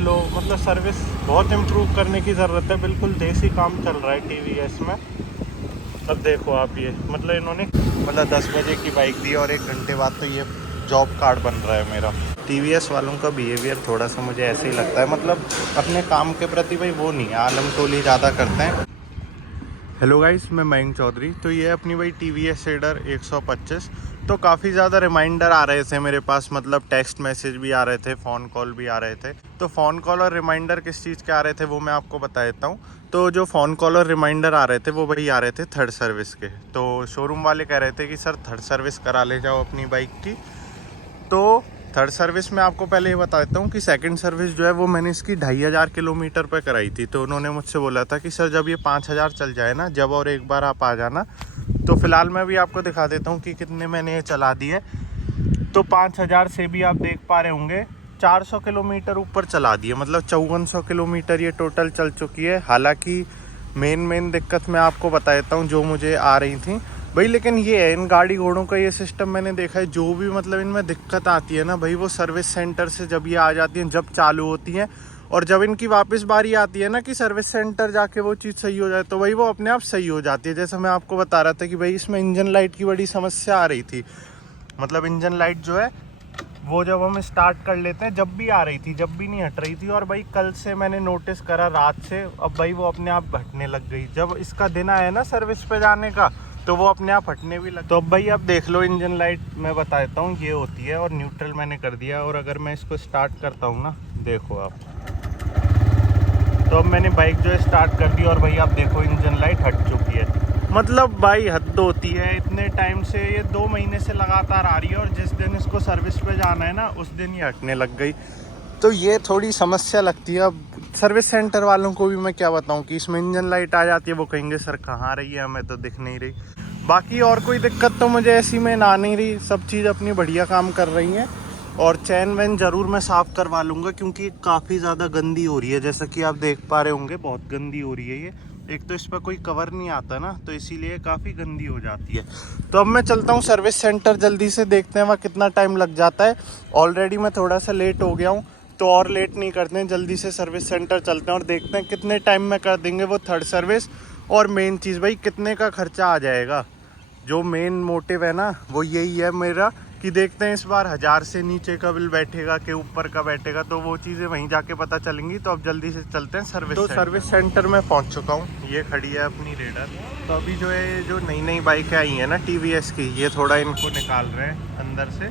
लो, मतलब सर्विस बहुत इम्प्रूव करने की ज़रूरत है। बिल्कुल देसी काम चल रहा है टीवीएस में। अब देखो आप, ये मतलब इन्होंने 10 बजे की बाइक दी और 1 घंटे बाद तो ये जॉब कार्ड बन रहा है मेरा। टीवीएस वालों का बिहेवियर थोड़ा सा मुझे ऐसे ही लगता है, मतलब अपने काम के प्रति भाई वो नहीं है, आलम टोली ज़्यादा करते हैं। हेलो गाइस, मैं मयंक चौधरी। तो ये अपनी भाई टीवीएस रेडर 125। तो काफ़ी ज़्यादा रिमाइंडर आ रहे थे मेरे पास, मतलब टेक्स्ट मैसेज भी आ रहे थे, फ़ोन कॉल भी आ रहे थे। तो फ़ोन कॉल और रिमाइंडर किस चीज़ के आ रहे थे वो मैं आपको बता देता हूँ। तो जो फ़ोन कॉल और रिमाइंडर आ रहे थे वो भाई आ रहे थे थर्ड सर्विस के। तो शोरूम वाले कह रहे थे कि सर थर्ड सर्विस करा ले जाओ अपनी बाइक की। तो थर्ड सर्विस में आपको पहले ये बता देता हूँ कि सेकंड सर्विस जो है वो मैंने इसकी 2500 किलोमीटर पे कराई थी। तो उन्होंने मुझसे बोला था कि सर जब ये 5000 चल जाए ना, जब और एक बार आप आ जाना। तो फ़िलहाल मैं भी आपको दिखा देता हूँ कि कितने मैंने ये चला दी है। तो 5000 से भी आप देख पा रहे होंगे 400 किलोमीटर ऊपर चला दिए, मतलब 5400 किलोमीटर ये टोटल चल चुकी है। हालांकि मेन दिक्कत मैं आपको बता देता हूँ जो मुझे आ रही थी भाई। लेकिन ये है, इन गाड़ी घोड़ों का ये सिस्टम मैंने देखा है, जो भी मतलब इनमें दिक्कत आती है ना भाई, वो सर्विस सेंटर से जब ये आ जाती हैं, जब चालू होती हैं, और जब इनकी वापस बारी आती है ना कि सर्विस सेंटर जाके वो चीज़ सही हो जाए, तो भाई वो अपने आप सही हो जाती है। जैसे मैं आपको बता रहा था कि भाई इसमें इंजन लाइट की बड़ी समस्या आ रही थी। मतलब इंजन लाइट जो है वो जब हम स्टार्ट कर लेते हैं, जब भी आ रही थी, जब भी नहीं हट रही थी। और भाई कल से मैंने नोटिस करा रात से, अब भाई वो अपने आप हटने लग गई। जब इसका दिन आया ना सर्विस पे जाने का, तो वो अपने आप हटने भी लग। तो अब भाई आप देख लो, इंजन लाइट मैं बता देता हूँ ये होती है, और न्यूट्रल मैंने कर दिया। और अगर मैं इसको स्टार्ट करता हूँ ना, देखो आप, तो अब मैंने बाइक जो है स्टार्ट कर दी और भाई आप देखो इंजन लाइट हट चुकी है। मतलब भाई हद होती है, इतने टाइम से ये 2 महीने से लगातार आ रही है, और जिस दिन इसको सर्विस पे जाना है ना उस दिन ही हटने लग गई। तो ये थोड़ी समस्या लगती है। अब सर्विस सेंटर वालों को भी मैं क्या बताऊं कि इसमें इंजन लाइट आ जाती है, वो कहेंगे सर कहाँ रही है, हमें तो दिख नहीं रही। बाकी और कोई दिक्कत तो मुझे ऐसी में ना नहीं रही, सब चीज़ अपनी बढ़िया काम कर रही हैं। और चैन वैन ज़रूर मैं साफ़ करवा लूँगा, क्योंकि काफ़ी ज़्यादा गंदी हो रही है, जैसा कि आप देख पा रहे होंगे, बहुत गंदी हो रही है ये। एक तो इस पर कोई कवर नहीं आता ना, तो इसीलिए काफ़ी गंदी हो जाती है। तो अब मैं चलता हूँ सर्विस सेंटर, जल्दी से देखते हैं वहाँ कितना टाइम लग जाता है। ऑलरेडी मैं थोड़ा सा लेट हो गया हूँ, तो और लेट नहीं करते हैं, जल्दी से सर्विस सेंटर चलते हैं और देखते हैं कितने टाइम में कर देंगे वो थर्ड सर्विस। और मेन चीज़ भाई, कितने का खर्चा आ जाएगा। जो मेन मोटिव है ना वो यही है मेरा, कि देखते हैं इस बार 1000 से नीचे का बिल बैठेगा कि ऊपर का बैठेगा, तो वो चीज़ें वहीं जाके पता चलेंगी। तो अब जल्दी से चलते हैं सर्विस सेंटर। सर्विस सेंटर में पहुंच चुका हूँ, ये खड़ी है अपनी रेडर। तो अभी जो है, जो नई नई बाइकें आई हैं ना टीवीएस की, ये थोड़ा इनको निकाल रहे हैं अंदर से।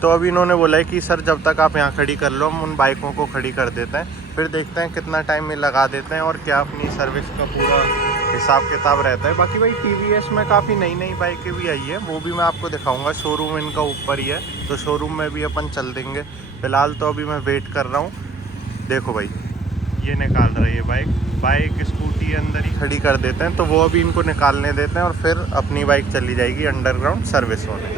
तो अभी इन्होंने बोला है कि सर जब तक आप यहाँ खड़ी कर लो, हम उन बाइकों को खड़ी कर देते हैं, फिर देखते हैं कितना टाइम में लगा देते हैं और क्या अपनी सर्विस का पूरा हिसाब किताब रहता है। बाकी भाई टीवीएस में काफ़ी नई नई बाइकें भी आई है, वो भी मैं आपको दिखाऊंगा। शोरूम इनका ऊपर ही है, तो शोरूम में भी अपन चल देंगे। फिलहाल तो अभी मैं वेट कर रहा हूँ। देखो भाई, ये निकाल रही है बाइक स्कूटी अंदर ही खड़ी कर देते हैं, तो वो अभी इनको निकालने देते हैं और फिर अपनी बाइक चली जाएगी अंडरग्राउंड सर्विस होने।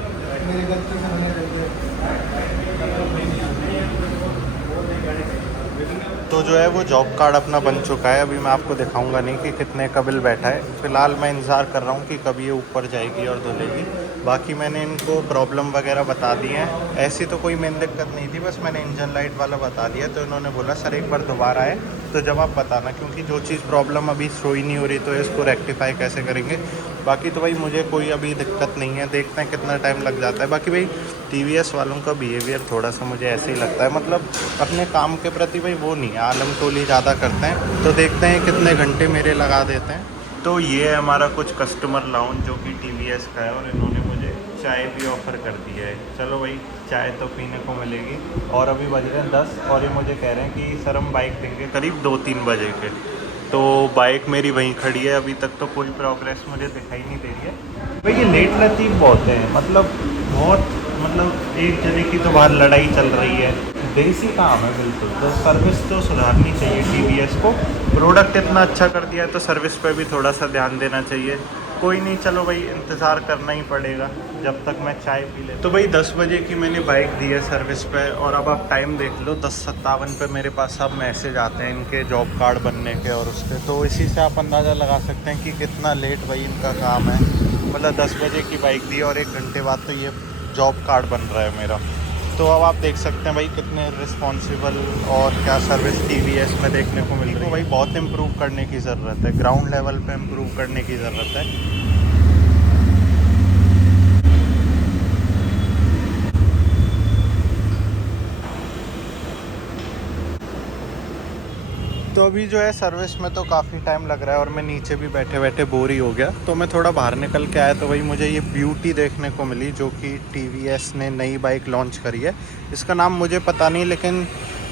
तो जो है वो जॉब कार्ड अपना बन चुका है। अभी मैं आपको दिखाऊंगा नहीं कि कितने का बिल बैठा है। फ़िलहाल मैं इंतज़ार कर रहा हूँ कि कभी ये ऊपर जाएगी और धुलेगी। बाकी मैंने इनको प्रॉब्लम वगैरह बता दी हैं, ऐसी तो कोई मेन दिक्कत नहीं थी, बस मैंने इंजन लाइट वाला बता दिया। तो इन्होंने बोला सर एक बार दोबारा आए तो जब आप बताना, क्योंकि जो चीज़ प्रॉब्लम अभी शो ही नहीं हो रही, तो इसको रेक्टिफाई कैसे करेंगे। बाकी तो भाई मुझे कोई अभी दिक्कत नहीं है, देखते हैं कितना टाइम लग जाता है। बाकी भाई टीवीएस वालों का बिहेवियर थोड़ा सा मुझे ऐसे ही लगता है, मतलब अपने काम के प्रति भाई वो नहीं है, आलम टोली ज़्यादा करते हैं। तो देखते हैं कितने घंटे मेरे लगा देते हैं। तो ये है हमारा कुछ कस्टमर लाउंज जो कि टीवीएस का है, और इन्होंने मुझे चाय भी ऑफ़र कर दिया है। चलो भाई, चाय तो पीने को मिलेगी। और अभी बज रहे हैं 10, और ये मुझे कह रहे हैं कि सर हम बाइक देंगे करीब 2-3 बजे के। तो बाइक मेरी वहीं खड़ी है, अभी तक तो कोई प्रोग्रेस मुझे दिखाई नहीं दे रही है भाई। ये लेट लतीफ़ बहुत है, मतलब एक जगह की तो बाहर लड़ाई चल रही है। देसी काम है बिल्कुल, तो सर्विस तो सुधारनी चाहिए टीवीएस को। प्रोडक्ट इतना अच्छा कर दिया है तो सर्विस पे भी थोड़ा सा ध्यान देना चाहिए। कोई नहीं, चलो भाई इंतज़ार करना ही पड़ेगा जब तक मैं चाय पी ले। तो भाई 10 बजे की मैंने बाइक दी है सर्विस पे, और अब आप टाइम देख लो 10:57 पे मेरे पास अब मैसेज आते हैं इनके जॉब कार्ड बनने के और उसके। तो इसी से आप अंदाज़ा लगा सकते हैं कि कितना लेट भाई इनका काम है। मतलब 10 बजे की बाइक दी और 1 घंटे बाद तो ये जॉब कार्ड बन रहा है मेरा। तो अब आप देख सकते हैं भाई कितने रिस्पॉन्सिबल और क्या सर्विस टीवीएस में देखने को मिल रही है। भाई बहुत इम्प्रूव करने की ज़रूरत है, ग्राउंड लेवल पे इम्प्रूव करने की ज़रूरत है। तो अभी जो है सर्विस में तो काफ़ी टाइम लग रहा है और मैं नीचे भी बैठे बैठे बोर ही हो गया, तो मैं थोड़ा बाहर निकल के आया। तो भाई मुझे ये ब्यूटी देखने को मिली जो कि टीवीएस ने नई बाइक लॉन्च करी है। इसका नाम मुझे पता नहीं, लेकिन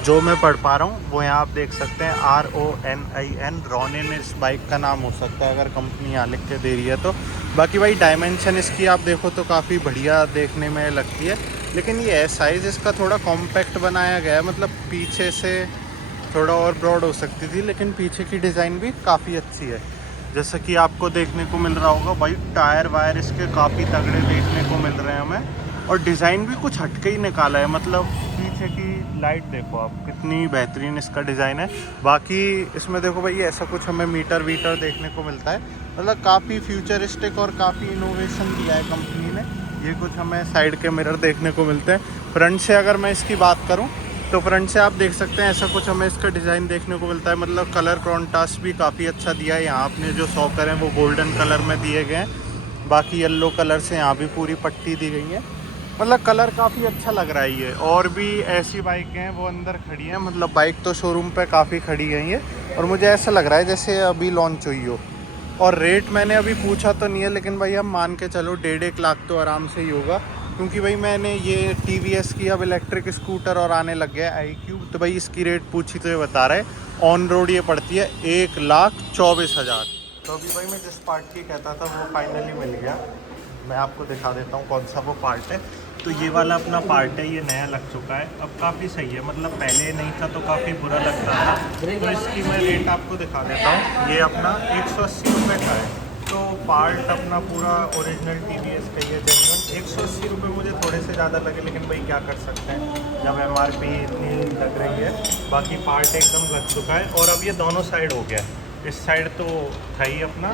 जो मैं पढ़ पा रहा हूँ वो यहाँ आप देख सकते हैं RONIN। रॉनिन इस बाइक का नाम हो सकता है अगर कंपनी यहाँ लिख के दे रही है तो। बाकी भाई डायमेंशन इसकी आप देखो तो काफ़ी बढ़िया देखने में लगती है, लेकिन ये साइज़ इसका थोड़ा कॉम्पैक्ट बनाया गया है। मतलब पीछे से थोड़ा और ब्रॉड हो सकती थी, लेकिन पीछे की डिज़ाइन भी काफ़ी अच्छी है। जैसा कि आपको देखने को मिल रहा होगा भाई, टायर वायर इसके काफ़ी तगड़े देखने को मिल रहे हैं हमें, और डिज़ाइन भी कुछ हटके ही निकाला है। मतलब पीछे की लाइट देखो आप, कितनी बेहतरीन इसका डिज़ाइन है। बाकी इसमें देखो भाई ऐसा कुछ हमें मीटर वीटर देखने को मिलता है। मतलब काफ़ी फ्यूचरिस्टिक और काफ़ी इनोवेशन दिया है कंपनी ने। ये कुछ हमें साइड के मिरर देखने को मिलते हैं। फ्रंट से अगर मैं इसकी बात करूँ तो फ्रंट से आप देख सकते हैं ऐसा कुछ हमें इसका डिज़ाइन देखने को मिलता है। मतलब कलर कॉन्ट्रास्ट भी काफ़ी अच्छा दिया है। यहाँ आपने जो सॉकर हैं वो गोल्डन कलर में दिए गए हैं, बाकी येलो कलर से यहाँ भी पूरी पट्टी दी गई है। मतलब कलर काफ़ी अच्छा लग रहा है ये। और भी ऐसी बाइकें हैं वो अंदर खड़ी हैं। मतलब बाइक तो शोरूम पे काफ़ी खड़ी गई है और मुझे ऐसा लग रहा है जैसे अभी लॉन्च हुई हो। और रेट मैंने अभी पूछा तो नहीं है, लेकिन भाई हम मान के चलो 1.5 लाख तो आराम से ही होगा, क्योंकि भाई मैंने ये टीवीएस की अब इलेक्ट्रिक स्कूटर और आने लग गया है iQ। तो भाई इसकी रेट पूछी तो ये बता रहा है ऑन रोड ये पड़ती है 1,24,000। तो अभी भाई मैं जिस पार्ट की कहता था वो फाइनली मिल गया। मैं आपको दिखा देता हूँ कौन सा वो पार्ट है। तो ये वाला अपना पार्ट है, ये नया लग चुका है, अब काफ़ी सही है। मतलब पहले नहीं था तो काफ़ी बुरा लगता था। तो इसकी मैं रेट आपको दिखा देता हूँ। ये अपना 180 रुपये का है। तो पार्ट अपना पूरा ओरिजिनल टीवीएस का ही है, जेन्युइन। 180 रुपये मुझे थोड़े से ज़्यादा लगे, लेकिन भाई क्या कर सकते हैं जब MRP इतनी लग रही है। बाकी पार्ट एकदम लग चुका है और अब ये दोनों साइड हो गया है। इस साइड तो था ही अपना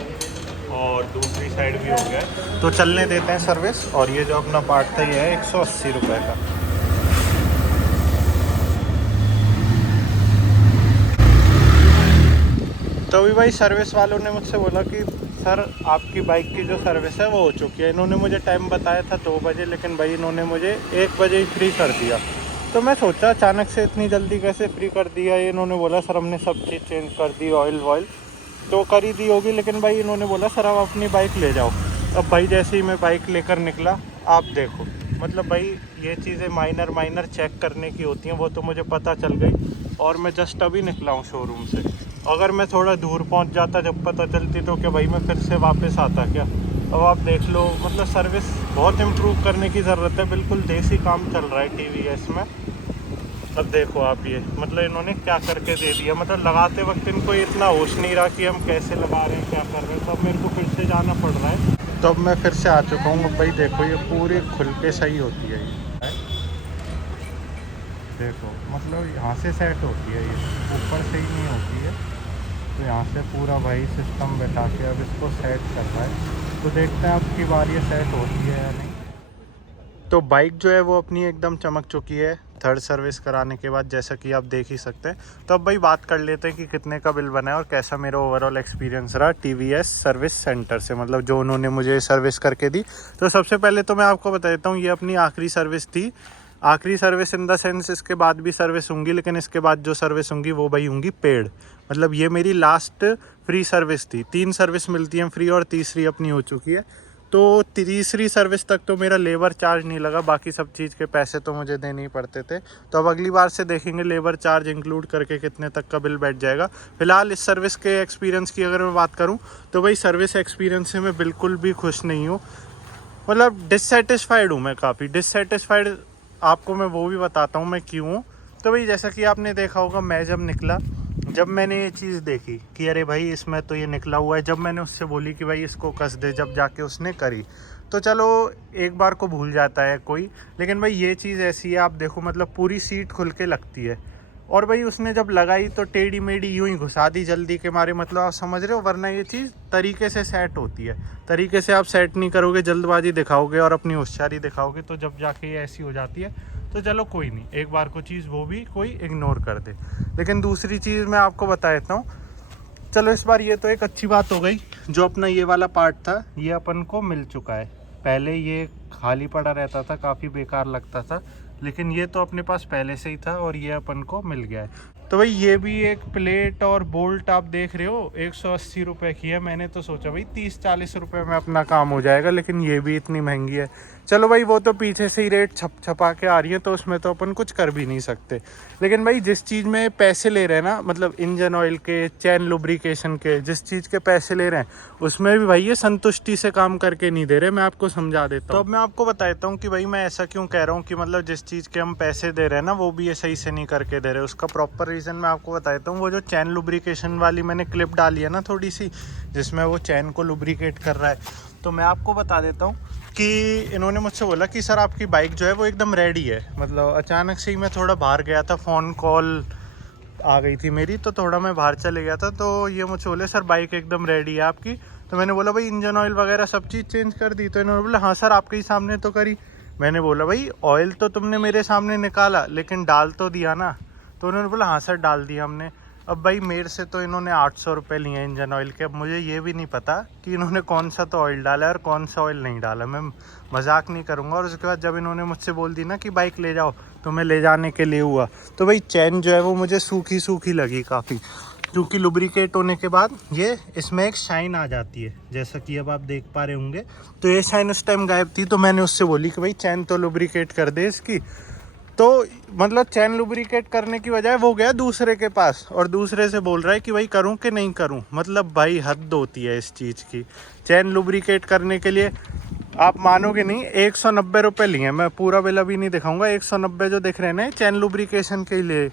और दूसरी साइड भी हो गया है। तो चलने देते हैं सर्विस। और ये जो अपना पार्ट था ये है 180 रुपये का। तो अभी भाई सर्विस वालों ने मुझसे बोला कि सर आपकी बाइक की जो सर्विस है वो हो चुकी है। इन्होंने मुझे टाइम बताया था 2 बजे, लेकिन भाई इन्होंने मुझे 1 बजे ही फ्री कर दिया। तो मैं सोचा अचानक से इतनी जल्दी कैसे फ्री कर दिया। ये इन्होंने बोला सर हमने सब चीज़ चेंज कर दी, ऑयल वॉयल तो कर ही दी होगी, लेकिन भाई इन्होंने बोला सर आप अपनी बाइक ले जाओ। अब भाई जैसे ही मैं बाइक लेकर निकला, आप देखो मतलब भाई ये चीज़ें माइनर चेक करने की होती हैं वो तो मुझे पता चल गई। और मैं जस्ट अभी निकला हूँ शोरूम से। अगर मैं थोड़ा दूर पहुँच जाता जब पता चलती तो क्या भाई मैं फिर से वापस आता क्या। अब आप देख लो, मतलब सर्विस बहुत इम्प्रूव करने की ज़रूरत है। बिल्कुल देसी काम चल रहा है टीवीएस में। अब देखो आप ये मतलब इन्होंने क्या करके दे दिया। मतलब लगाते वक्त इनको इतना होश नहीं रहा कि हम कैसे लगा रहे हैं क्या कर रहे हैं। तो अब मेरे को फिर से जाना पड़ रहा है। तो अब मैं फिर से आ चुका हूँ। भाई देखो ये पूरी खुल के सही होती है ये, देखो मतलब यहाँ से सेट होती है, ये ऊपर से ही नहीं होती है। तो यहाँ से पूरा भाई सिस्टम बैठा के अब इसको सेट कर रहा है। तो देखते हैं अब की बार ये सेट होती है या नहीं। तो बाइक जो है वो अपनी एकदम चमक चुकी है थर्ड सर्विस कराने के बाद, जैसा कि आप देख ही सकते हैं। तो अब भाई बात कर लेते हैं कि कितने का बिल बना है और कैसा मेरा ओवरऑल एक्सपीरियंस रहा टीवीएस सर्विस सेंटर से, मतलब जो उन्होंने मुझे सर्विस करके दी। तो सबसे पहले तो मैं आपको बता देता हूँ ये अपनी आखिरी सर्विस थी। आखिरी सर्विस इन द सेंस इसके बाद भी सर्विस होंगी, लेकिन इसके बाद जो सर्विस होंगी वो भाई होंगी पेड। मतलब ये मेरी लास्ट फ्री सर्विस थी। 3 सर्विस मिलती हैं फ्री और तीसरी अपनी हो चुकी है। तो तीसरी सर्विस तक तो मेरा लेबर चार्ज नहीं लगा, बाकी सब चीज़ के पैसे तो मुझे देने ही पड़ते थे। तो अब अगली बार से देखेंगे लेबर चार्ज इंक्लूड करके कितने तक का बिल बैठ जाएगा। फिलहाल इस सर्विस के एक्सपीरियंस की अगर मैं बात करूं तो भाई सर्विस एक्सपीरियंस से मैं बिल्कुल भी खुश नहीं हूं। मतलब डिससेटिस्फाइड हूं मैं, काफ़ी डिससेटिस्फाइड। आपको मैं वो भी बताता हूँ मैं क्यों हूँ। तो भाई जैसा कि आपने देखा होगा, मैं जब निकला, जब मैंने ये चीज़ देखी कि अरे भाई इसमें तो ये निकला हुआ है, जब मैंने उससे बोली कि भाई इसको कस दे, जब जाके उसने करी, तो चलो एक बार को भूल जाता है कोई। लेकिन भाई ये चीज़ ऐसी है, आप देखो मतलब पूरी सीट खुल के लगती है। और भाई उसने जब लगाई तो टेढ़ी मेढ़ी यूं ही घुसा दी जल्दी के मारे। मतलब आप समझ रहे हो, वरना ये चीज़ तरीके से सेट होती है। तरीके से आप सेट नहीं करोगे, जल्दबाजी दिखाओगे और अपनी होशियारी दिखाओगे, तो जब जाके ये ऐसी हो जाती है। तो चलो कोई नहीं, एक बार को चीज़ वो भी कोई इग्नोर कर दे। लेकिन दूसरी चीज़ मैं आपको बता देता हूँ। चलो इस बार ये तो एक अच्छी बात हो गई, जो अपना ये वाला पार्ट था ये अपन को मिल चुका है। पहले ये खाली पड़ा रहता था, काफ़ी बेकार लगता था, लेकिन ये तो अपने पास पहले से ही था और ये अपन को मिल गया है। तो भाई ये भी एक प्लेट और बोल्ट आप देख रहे हो 180 रुपये की है। मैंने तो सोचा भाई 30-40 रुपये में अपना काम हो जाएगा, लेकिन ये भी इतनी महंगी है। चलो भाई वो तो पीछे से ही रेट छपा के आ रही है, तो उसमें तो अपन कुछ कर भी नहीं सकते। लेकिन भाई जिस चीज़ में पैसे ले रहे हैं ना, मतलब इंजन ऑयल के, चैन लुब्रिकेशन के, जिस चीज़ के पैसे ले रहे हैं उसमें भी भाई ये संतुष्टि से काम करके नहीं दे रहे। मैं आपको समझा देता हूँ। तो अब मैं आपको बता देता हूँ कि भाई मैं ऐसा क्यों कह रहा हूँ कि मतलब जिस चीज़ के हम पैसे दे रहे हैं ना वो भी ये सही से नहीं करके दे रहे। उसका प्रॉपर रीज़न मैं आपको बता देता हूँ। वो जो चैन लुब्रिकेशन वाली मैंने क्लिप डाली है ना थोड़ी सी, जिसमें वो चैन को लुब्रिकेट कर रहा है, तो मैं आपको बता देता हूँ कि इन्होंने मुझसे बोला कि सर आपकी बाइक जो है वो एकदम रेडी है। मतलब अचानक से ही मैं थोड़ा बाहर गया था, फ़ोन कॉल आ गई थी मेरी, तो थोड़ा मैं बाहर चले गया था, तो ये मुझसे बोले सर बाइक एकदम रेडी है आपकी। तो मैंने बोला भाई इंजन ऑयल वगैरह सब चीज़ चेंज कर दी? तो इन्होंने बोला हाँ सर आपके ही सामने तो करी। मैंने बोला भाई ऑयल तो तुमने मेरे सामने निकाला, लेकिन डाल तो दिया ना? तो उन्होंने बोला हाँ सर डाल दिया हमने। अब भाई मेरे से तो इन्होंने 800 रुपये लिए हैं इंजन ऑयल के। अब मुझे ये भी नहीं पता कि इन्होंने कौन सा तो ऑयल डाला है और कौन सा ऑयल नहीं डाला, मैं मजाक नहीं करूँगा। और उसके बाद जब इन्होंने मुझसे बोल दी ना कि बाइक ले जाओ, तो मैं ले जाने के लिए हुआ, तो भाई चैन जो है वो मुझे सूखी सूखी लगी काफ़ी, क्योंकि लुब्रिकेट होने के बाद ये इसमें एक शाइन आ जाती है, जैसा कि अब आप देख पा रहे होंगे। तो ये शाइन उस टाइम गायब थी, तो मैंने उससे बोली कि भाई चैन तो लुब्रिकेट कर दे इसकी। तो मतलब चैन लुब्रिकेट करने की बजाय वो गया दूसरे के पास और दूसरे से बोल रहा है कि भाई करूं कि नहीं करूं। मतलब भाई हद होती है इस चीज़ की। चैन लुब्रिकेट करने के लिए आप मानोगे नहीं 190 रुपये लिए। मैं पूरा बिल अभी नहीं दिखाऊंगा। 190 जो दिख रहे हैं ना चैन लुब्रिकेशन के लिए,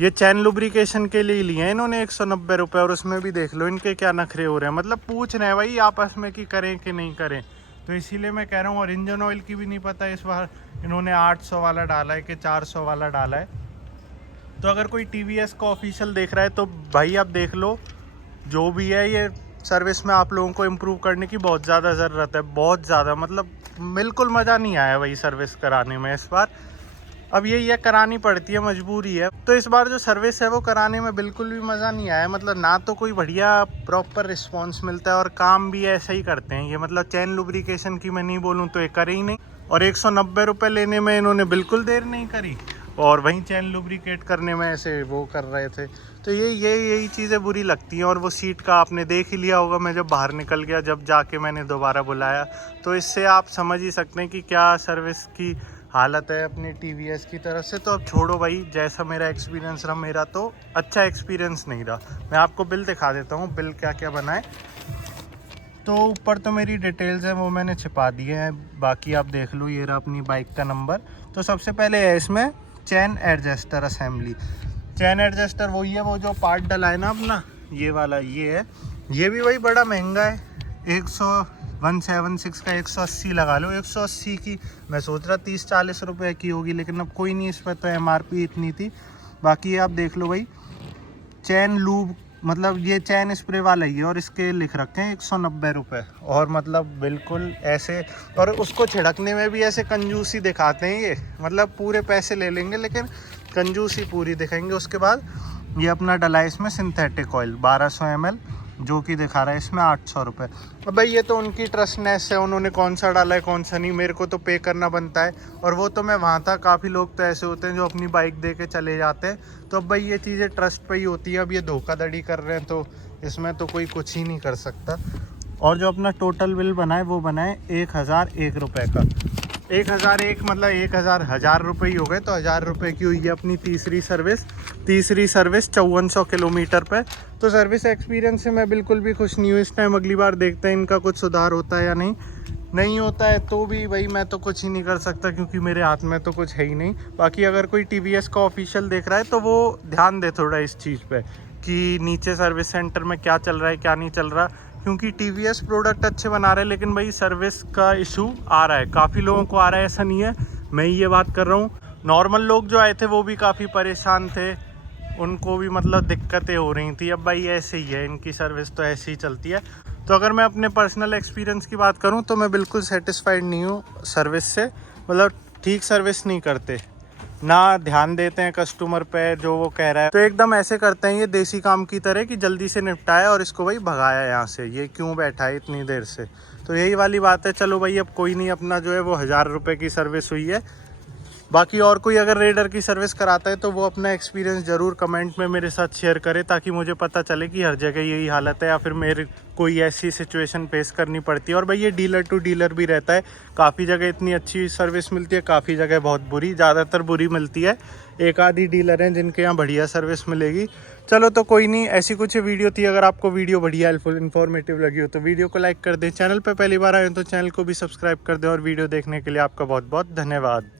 ये चैन लुब्रिकेशन के लिए लिए हैं इन्होंने 190 रुपये। और उसमें भी देख लो इनके क्या नखरे हो रहे हैं, मतलब पूछ रहे हैं भाई आपस में कि करें कि नहीं करें। तो इसीलिए मैं कह रहा हूँ। और इंजन ऑयल की भी नहीं पता इस बार इन्होंने 800 वाला डाला है कि 400 वाला डाला है। तो अगर कोई TVS का ऑफिशियल देख रहा है तो भाई आप देख लो, जो भी है ये सर्विस में आप लोगों को इम्प्रूव करने की बहुत ज़्यादा ज़रूरत है, बहुत ज़्यादा। मतलब बिल्कुल मज़ा नहीं आया भाई सर्विस कराने में इस बार। अब यही है, करानी पड़ती है, मजबूरी है। तो इस बार जो सर्विस है वो कराने में बिल्कुल भी मज़ा नहीं आया। मतलब ना तो कोई बढ़िया प्रॉपर रिस्पांस मिलता है और काम भी ऐसे ही करते हैं ये। मतलब चैन लुब्रिकेशन की मैं नहीं बोलूँ तो ये करे ही नहीं, और 190 रुपये लेने में इन्होंने बिल्कुल देर नहीं करी, और वहीं चैन लुब्रिकेट करने में ऐसे वो कर रहे थे। तो यही चीज़ें बुरी लगती हैं। और वो सीट का आपने देख ही लिया होगा, मैं जब बाहर निकल गया, जब जाके मैंने दोबारा बुलाया, तो इससे आप समझ ही सकते हैं कि क्या सर्विस की हालत है अपनी TVS की तरफ से। तो अब छोड़ो भाई, जैसा मेरा एक्सपीरियंस रहा, मेरा तो अच्छा एक्सपीरियंस नहीं रहा। मैं आपको बिल दिखा देता हूँ, बिल क्या क्या बना है। तो ऊपर तो मेरी डिटेल्स हैं वो मैंने छिपा दी हैं, बाकी आप देख लो। ये रहा अपनी बाइक का नंबर। तो सबसे पहले है इसमें चैन एडजस्टर असेंबली। चैन एडजस्टर वही है, वो जो पार्ट डला है ना अपना, ये वाला ये है। ये भी भाई बड़ा महंगा है, 176 का 180 लगा लो। 180 की मैं सोच रहा 30-40 रुपये की होगी, लेकिन अब कोई नहीं, इस पर तो MRP इतनी थी। बाकी आप देख लो भाई, चैन लूब, मतलब ये चैन स्प्रे वाला ही है, और इसके लिख रखे हैं 190 रुपये। और मतलब बिल्कुल ऐसे, और उसको छिड़कने में भी ऐसे कंजूसी दिखाते हैं ये। मतलब पूरे पैसे ले लेंगे लेकिन कंजूसी पूरी दिखाएंगे। उसके बाद ये अपना डला है इसमें सिंथेटिक ऑयल 1200 ml, जो कि दिखा रहा है इसमें 800 रुपये। अब भाई ये तो उनकी ट्रस्टनेस है, उन्होंने कौन सा डाला है कौन सा नहीं, मेरे को तो पे करना बनता है। और वो तो मैं वहाँ था, काफ़ी लोग तो ऐसे होते हैं जो अपनी बाइक दे के चले जाते हैं। तो अब भाई ये चीज़ें ट्रस्ट पे ही होती है। अब ये धोखाधड़ी कर रहे हैं तो इसमें तो कोई कुछ ही नहीं कर सकता। और जो अपना टोटल बिल बना है वो बना है 1001 रुपये का। 1001 मतलब 1000 रुपये ही हो गए। तो 1000 रुपये की हुई है अपनी तीसरी सर्विस 5400 किलोमीटर पे। तो सर्विस एक्सपीरियंस से मैं बिल्कुल भी खुश नहीं हूँ इस टाइम। अगली बार देखते हैं इनका कुछ सुधार होता है या नहीं होता है, तो भी भाई मैं तो कुछ ही नहीं कर सकता, क्योंकि मेरे हाथ में तो कुछ है ही नहीं। बाकी अगर कोई TVS का ऑफिशियल देख रहा है तो वो ध्यान दे थोड़ा इस चीज़ पे कि नीचे सर्विस सेंटर में क्या चल रहा है क्या नहीं चल रहा। क्योंकि TVS प्रोडक्ट अच्छे बना रहे हैं, लेकिन भाई सर्विस का इशू आ रहा है, काफ़ी लोगों को आ रहा है, ऐसा नहीं है। मैं ये बात कर रहा हूँ, नॉर्मल लोग जो आए थे वो भी काफ़ी परेशान थे, उनको भी मतलब दिक्कतें हो रही थी। अब भाई ऐसे ही है, इनकी सर्विस तो ऐसे ही चलती है। तो अगर मैं अपने पर्सनल एक्सपीरियंस की बात करूं तो मैं बिल्कुल सेटिस्फाइड नहीं हूं सर्विस से। मतलब ठीक सर्विस नहीं करते। ना ध्यान देते हैं कस्टमर पे जो वो कह रहा है। तो एकदम ऐसे करते हैं ये देसी काम की तरह कि जल्दी से निपटाया और इसको भाई भगाया यहाँ से, ये क्यों बैठा है इतनी देर से। तो यही वाली बात है। चलो भाई अब कोई नहीं, अपना जो है वो 1000 रुपये की सर्विस हुई है। बाकी और कोई अगर रेडर की सर्विस कराता है तो वो अपना एक्सपीरियंस ज़रूर कमेंट में मेरे साथ शेयर करे, ताकि मुझे पता चले कि हर जगह यही हालत है या फिर मेरे कोई ऐसी सिचुएशन फेस करनी पड़ती है। और भाई ये डीलर टू डीलर भी रहता है, काफ़ी जगह इतनी अच्छी सर्विस मिलती है, काफ़ी जगह बहुत बुरी, ज़्यादातर बुरी मिलती है। एक आधी डीलर हैं जिनके यहाँ बढ़िया सर्विस मिलेगी। चलो तो कोई नहीं, ऐसी कुछ वीडियो थी। अगर आपको वीडियो बढ़िया हेल्पफुल इन्फॉर्मेटिव लगी हो तो वीडियो को लाइक कर दें, चैनल पर पहली बार आए हो तो चैनल को भी सब्सक्राइब कर दें। और वीडियो देखने के लिए आपका बहुत बहुत धन्यवाद।